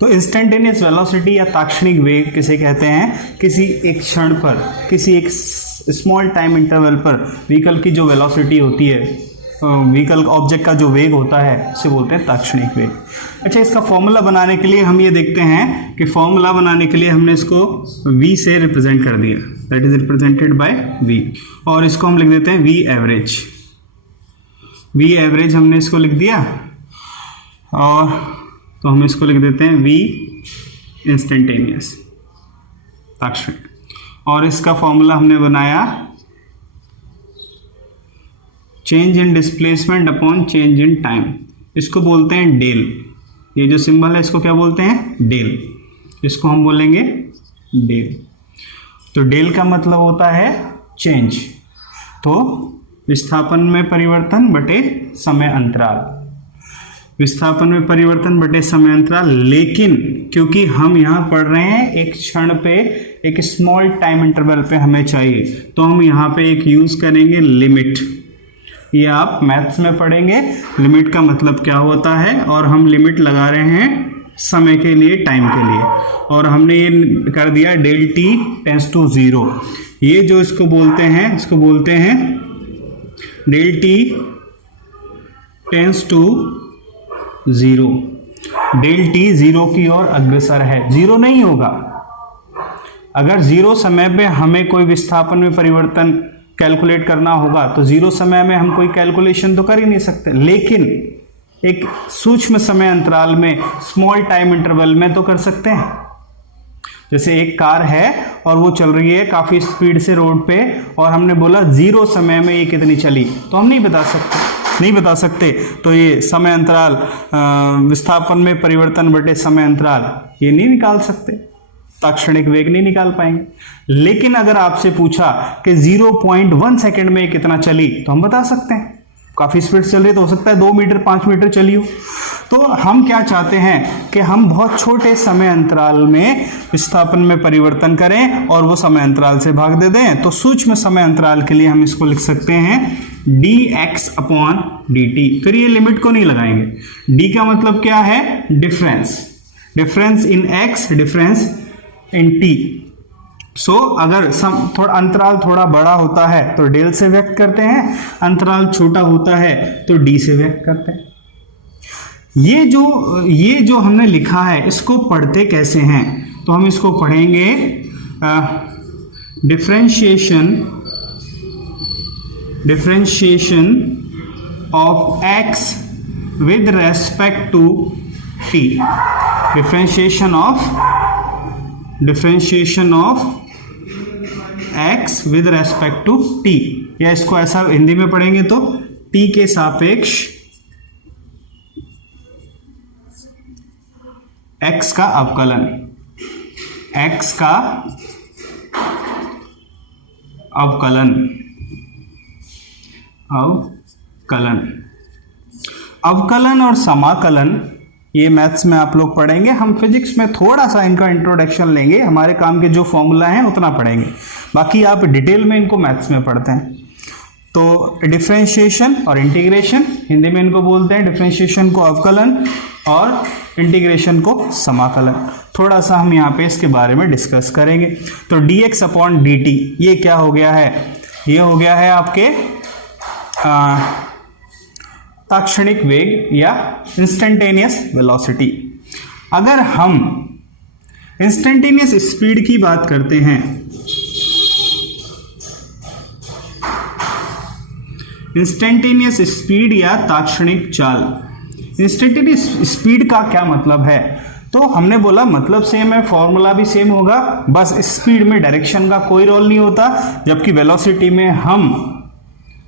तो instantaneous velocity या ताक्षणिक वेग किसे कहते हैं? किसी एक क्षण पर, किसी एक स्मॉल टाइम इंटरवल पर व्हीकल की जो वेलोसिटी होती है, व्हीकल ऑब्जेक्ट का जो वेग होता है, उसे बोलते हैं ताक्षणिक वेग। अच्छा, इसका फॉर्मूला बनाने के लिए हम ये देखते हैं कि फॉर्मूला बनाने के लिए हमने इसको v से रिप्रेजेंट कर दिया, that is represented by v, और इसको हम लिख देते हैं v एवरेज। v एवरेज हमने इसको लिख दिया, और तो हम इसको लिख देते हैं v इंस्टेंटेनियस, ताक्षणिक। और इसका फॉर्मूला हमने बनाया change in displacement upon change in time, इसको बोलते हैं डेल। ये जो सिंबल है इसको क्या बोलते हैं? डेल। इसको हम बोलेंगे डेल। तो डेल का मतलब होता है चेंज, तो विस्थापन में परिवर्तन बटे समय अंतराल, विस्थापन में परिवर्तन बटे समय अंतराल। लेकिन क्योंकि हम यहाँ पढ़ रहे हैं एक क्षण पे, एक स्मॉल टाइम इंटरवल पे हमें चाहिए, तो हम यहाँ पे एक यूज करेंगे लिमिट। ये आप मैथ्स में पढ़ेंगे लिमिट का मतलब क्या होता है, और हम लिमिट लगा रहे हैं समय के लिए, टाइम के लिए, और हमने ये कर दिया डेल टी टेंस टू 0। ये जो इसको बोलते हैं, इसको बोलते हैं delta tends to 0। Delta 0 की ओर अग्रसर है, 0 नहीं होगा। अगर 0 समय पे हमें कोई विस्थापन में परिवर्तन कैलकुलेट करना होगा तो 0 समय में हम कोई कैलकुलेशन तो कर ही नहीं सकते, लेकिन एक सूक्ष्म समय अंतराल में, स्मॉल टाइम इंटरवल में तो कर सकते हैं। जैसे एक कार है और वो चल रही है काफी स्पीड से रोड पे, और हमने बोला 0 समय में ये कितनी चली, तो हम नहीं बता सकते। तो ये समय अंतराल, विस्थापन में परिवर्तन बटे समय अंतराल, ये नहीं निकाल सकते, ताक्षणिक वेग नहीं निकाल पाएंगे। लेकिन अगर आपसे पूछा कि 0.1 सेकंड में कितना चली, तो हम बता सकते हैं। काफी स्पीड चल रही तो हो सकता है 2 मीटर 5 मीटर चली हो। तो हम क्या चाहते हैं कि हम बहुत छोटे समय अंतराल में विस्थापन में परिवर्तन करें और वो समय अंतराल से भाग दे दें। तो सूक्ष्म समय अंतराल के लिए हम इसको लिख सकते हैं dx अपॉन dt। फिर ये लिमिट को नहीं लगाएंगे। d का मतलब क्या है? Difference, difference in x, difference in t। सो अगर थोड़ा अंतराल थोड़ा बड़ा होता है तो डेल से व्यक्त करते हैं, अंतराल छोटा होता है तो डी से व्यक्त करते हैं। ये जो हमने लिखा है इसको पढ़ते कैसे हैं? तो हम इसको पढ़ेंगे differentiation of x with respect to t। Differentiation of x with respect to t, या इसको ऐसा हिंदी में पढ़ेंगे तो t के सापेक्ष x का अवकलन, x का अवकलन, अवकलन और समाकलन ये मैथ्स में आप लोग पढ़ेंगे। हम फिजिक्स में थोड़ा सा इनका इंट्रोडक्शन लेंगे, हमारे काम के जो फॉर्मूला हैं उतना पढ़ेंगे, बाकी आप डिटेल में इनको मैथ्स में पढ़ते हैं। तो डिफरेंशिएशन और इंटीग्रेशन, हिंदी में इनको बोलते हैं डिफरेंशिएशन को अवकलन और इंटीग्रेशन को समाकलन। थोड़ा सा हम यहाँ पे इसके बारे में डिस्कस करेंगे। तो dx अपॉन dt ये क्या हो गया है? ये हो गया है आपके ताक्षणिक वेग या इंस्टेंटेनियस वेलोसिटी। अगर हम इंस्टेंटेनियस स्पीड की बात करते हैं, इंस्टेंटेनियस स्पीड या ताक्षणिक चाल, इंस्टेंटेनियस स्पीड का क्या मतलब है? तो हमने बोला मतलब सेम है, फॉर्मूला भी सेम होगा, बस स्पीड में डायरेक्शन का कोई रोल नहीं होता, जबकि वेलोसिटी में हम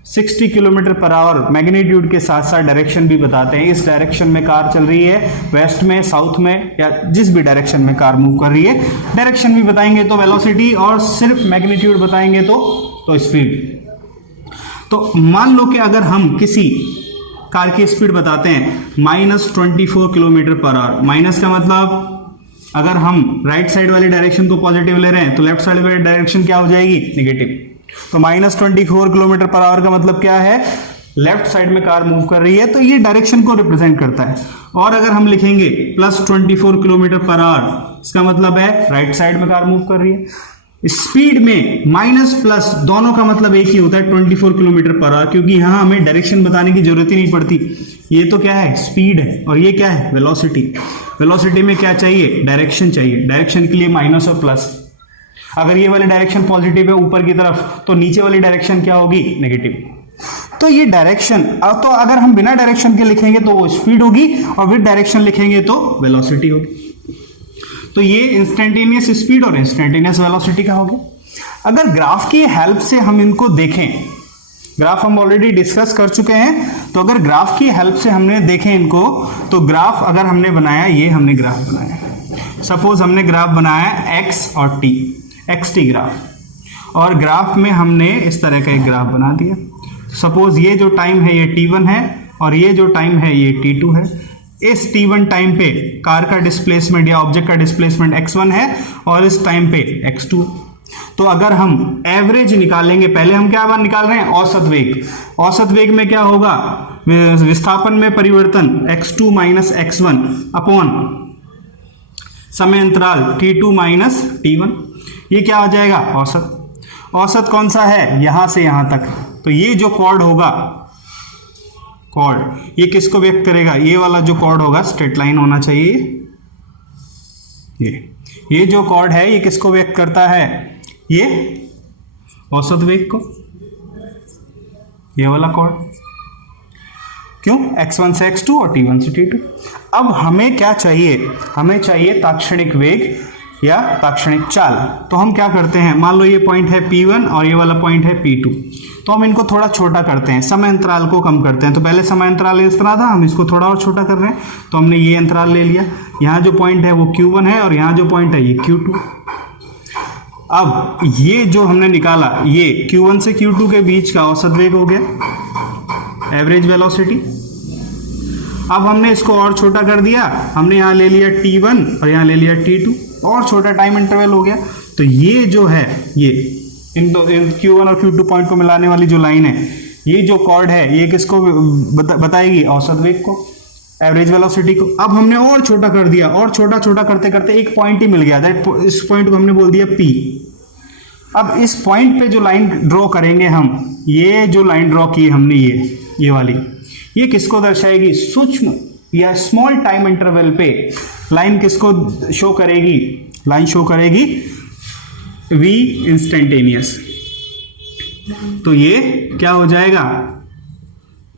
60 किलोमीटर पर आवर मैग्नीट्यूड के साथ साथ डायरेक्शन भी बताते हैं। इस डायरेक्शन में कार चल रही है, वेस्ट में, साउथ में, या जिस भी डायरेक्शन में कार मूव कर रही है, डायरेक्शन भी बताएंगे तो वेलोसिटी, और सिर्फ मैग्नीट्यूड बताएंगे तो स्पीड। तो मान लो कि अगर हम किसी कार की स्पीड बताते हैं -24 किलोमीटर पर आवर, माइनस का मतलब अगर हम राइट साइड वाली डायरेक्शन को पॉजिटिव ले रहे हैं तो लेफ्ट साइड वाली डायरेक्शन क्या हो जाएगी? नेगेटिव। तो -24 किलोमीटर पर आवर का मतलब क्या है? लेफ्ट साइड में कार मूव कर रही है, तो ये डायरेक्शन को रिप्रेजेंट करता है। और अगर हम लिखेंगे +24 किलोमीटर पर आवर, इसका मतलब है राइट साइड में कार मूव कर रही है। स्पीड में माइनस प्लस दोनों का मतलब एक ही होता है 24 किलोमीटर पर आवर, क्योंकि यहां हमें डायरेक्शन बताने की जरूरत ही नहीं पड़ती। ये तो क्या है, स्पीड है, और ये क्या है, वेलोसिटी। वेलोसिटी में क्या चाहिए, डायरेक्शन चाहिए। डायरेक्शन के लिए माइनस और प्लस। अगर ये वाली डायरेक्शन पॉजिटिव है ऊपर की तरफ, तो नीचे वाली डायरेक्शन क्या होगी, नेगेटिव। तो ये डायरेक्शन, तो अगर हम बिना डायरेक्शन के लिखेंगे तो वो स्पीड होगी, और विद डायरेक्शन लिखेंगे तो वेलोसिटी होगी। तो ये इंस्टेंटेनियस स्पीड और इंस्टेंटेनियस वेलोसिटी का हो गया। अगर ग्राफ की हेल्प से हम इनको देखें, ग्राफ हम ऑलरेडी डिस्कस कर चुके हैं, तो अगर ग्राफ की हेल्प से हमने देखें इनको, तो ग्राफ अगर हमने बनाया, ये हमने ग्राफ बनाया, सपोज हमने ग्राफ बनाया एक्स और टी, एक्स टी ग्राफ, और ग्राफ में हमने इस तरह का एक ग्राफ बना दिया। सपोज ये जो टाइम है ये t1 है, और ये जो टाइम है ये t2 है। इस t1 टाइम पे कार का डिस्प्लेसमेंट या ऑब्जेक्ट का डिस्प्लेसमेंट x1 है, और इस टाइम पे x2। तो अगर हम एवरेज निकालेंगे, पहले हम क्या निकाल रहे हैं, औसत वेग। औसत वेग में क्या होगा, विस्थापन में परिवर्तन x2 माइनस x1 अपॉन समय अंतराल t2 माइनस t1, ये क्या हो जाएगा, औसत। औसत कौन सा है, यहां से यहां तक। तो ये जो कॉर्ड होगा, कॉर्ड, ये किसको व्यक्त करेगा, ये वाला जो कॉर्ड होगा, स्ट्रेट लाइन होना चाहिए। ये जो कॉर्ड है ये किसको व्यक्त करता है, ये औसत वेग को, ये वाला कॉर्ड। क्यों, x1 से x2 और t1 से t2। अब हमें क्या चाहिए, हमें चाहिए ताक्षणिक वेग या ताक्षणिक चाल। तो हम क्या करते हैं, मान लो ये पॉइंट है P1 और ये वाला पॉइंट है P2, तो हम इनको थोड़ा छोटा करते हैं, समय अंतराल को कम करते हैं। तो पहले समय अंतराल इस तरह था, हम इसको थोड़ा और छोटा कर रहे हैं, तो हमने ये अंतराल ले लिया। यहाँ जो पॉइंट है वो Q1 है, और यहाँ जो पॉइंट है ये Q2। अब ये जो हमने निकाला, ये Q1 से Q2 के बीच का औसत वेग हो गया, एवरेज वेलोसिटी। अब हमने इसको और छोटा कर दिया, हमने यहाँ ले लिया T1 और यहाँ ले लिया T2, और छोटा टाइम इंटरवल हो गया। तो ये जो है, ये इन Q1 और Q2 पॉइंट को मिलाने वाली जो लाइन है, ये जो कॉर्ड है, ये किसको बताएगी, औसत वेग को, एवरेज वेलोसिटी को। अब हमने और छोटा कर दिया, और छोटा छोटा करते करते एक पॉइंट ही मिल गया, दैट इस पॉइंट को हमने बोल दिया P। अब इस पॉइंट पे जो लाइन ड्रॉ करेंगे हम, ये जो लाइन ड्रॉ की हमने, ये वाली, ये किसको दर्शाएगी, सूक्ष्म या स्मॉल टाइम इंटरवल पे लाइन किसको शो करेगी, लाइन शो करेगी v इंस्टेंटेनियस। तो ये क्या हो जाएगा,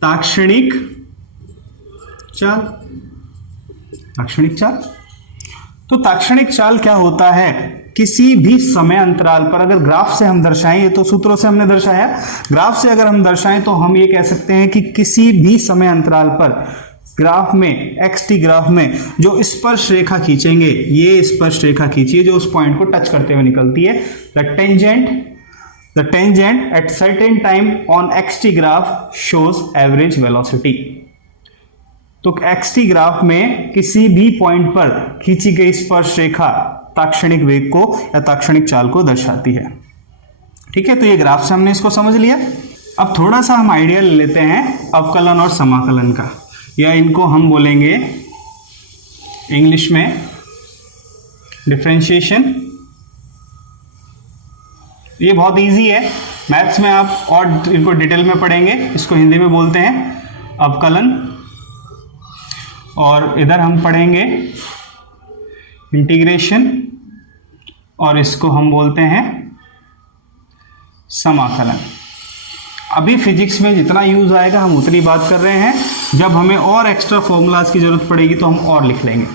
ताक्षणिक चाल। ताक्षणिक चाल, तो ताक्षणिक चाल क्या होता है, किसी भी समय अंतराल पर, अगर ग्राफ से हम दर्शाएं, ये तो सूत्रों से हमने दर्शाया, ग्राफ से अगर हम दर्शाएं तो हम ये कह सकते हैं कि किसी भी समय अंतराल पर ग्राफ में, xt ग्राफ में जो स्पर्श रेखा खींचेंगे, ये स्पर्श रेखा खींचिए जो उस पॉइंट को टच करते हुए निकलती है, the tangent at certain time on xt graph shows average velocity. तो xt ग्राफ में किसी भी पॉइंट पर खींची गई स्पर्श रेखा ताक्षणिक वेग को या ताक्षणिक चाल को दर्शाती है। ठीक है, तो ये ग्राफ से हमने इसको समझ लिया। अब थोड़ा सा हम आइडिया ले लेते हैं अवकलन और समाकलन का, या इनको हम बोलेंगे इंग्लिश में डिफरेंशिएशन। ये बहुत इजी है, मैथ्स में आप और इनको डिटेल में पढ़ेंगे। इसको हिंदी में बोलते हैं अवकलन, और इधर हम पढ़ेंगे इंटीग्रेशन, और इसको हम बोलते हैं समाकलन। अभी फिजिक्स में जितना यूज आएगा हम उतनी बात कर रहे हैं, जब हमें और एक्स्ट्रा फॉर्मूलाज की जरूरत पड़ेगी तो हम और लिख लेंगे।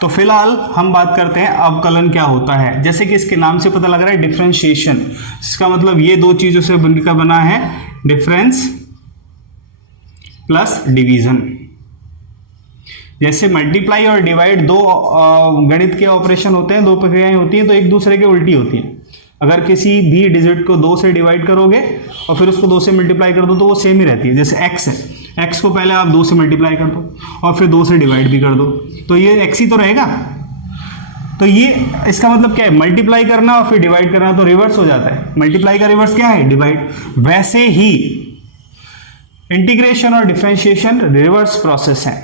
तो फिलहाल हम बात करते हैं अवकलन क्या होता है। जैसे कि इसके नाम से पता लग रहा है डिफरेंशिएशन, इसका मतलब ये दो चीजों से बनकर बना है, डिफरेंस प्लस डिवीजन। जैसे मल्टीप्लाई और डिवाइड दो गणित के ऑपरेशन होते हैं, दो प्रक्रियाएं होती हैं, तो एक दूसरे के उल्टी होती हैं। अगर किसी भी डिजिट को 2 से डिवाइड करोगे और फिर उसको 2 से मल्टीप्लाई कर दो तो वो सेम ही रहती है। जैसे x है, x को पहले आप 2 से मल्टीप्लाई कर दो और फिर 2 से डिवाइड भी कर दो, तो ये x ही तो रहेगा। तो ये इसका मतलब क्या है, मल्टीप्लाई करना और फिर डिवाइड करना तो रिवर्स हो जाता है। मल्टीप्लाई का रिवर्स क्या है, डिवाइड। वैसे ही इंटीग्रेशन और डिफरेंशिएशन रिवर्स प्रोसेस है।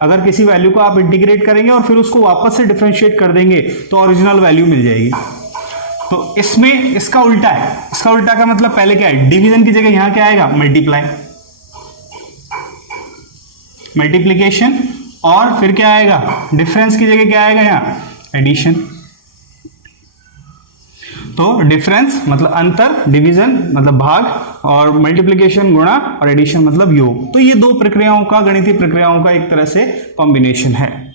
अगर किसी वैल्यू को आप इंटीग्रेट करेंगे और फिर उसको वापस से डिफरेंशिएट कर देंगे तो ओरिजिनल वैल्यू मिल जाएगी। तो इसमें इसका उल्टा है। इसका उल्टा का मतलब पहले क्या है, डिवीजन की जगह यहां क्या आएगा, मल्टीप्लाई, मल्टीप्लीकेशन, और फिर क्या आएगा, डिफरेंस की जगह क्या आएगा यहाँ, एडिशन। तो डिफरेंस मतलब अंतर, डिवीजन मतलब भाग, और मल्टीप्लिकेशन गुणा, और एडिशन मतलब योग। तो ये दो प्रक्रियाओं का, गणितीय प्रक्रियाओं का एक तरह से कॉम्बिनेशन है।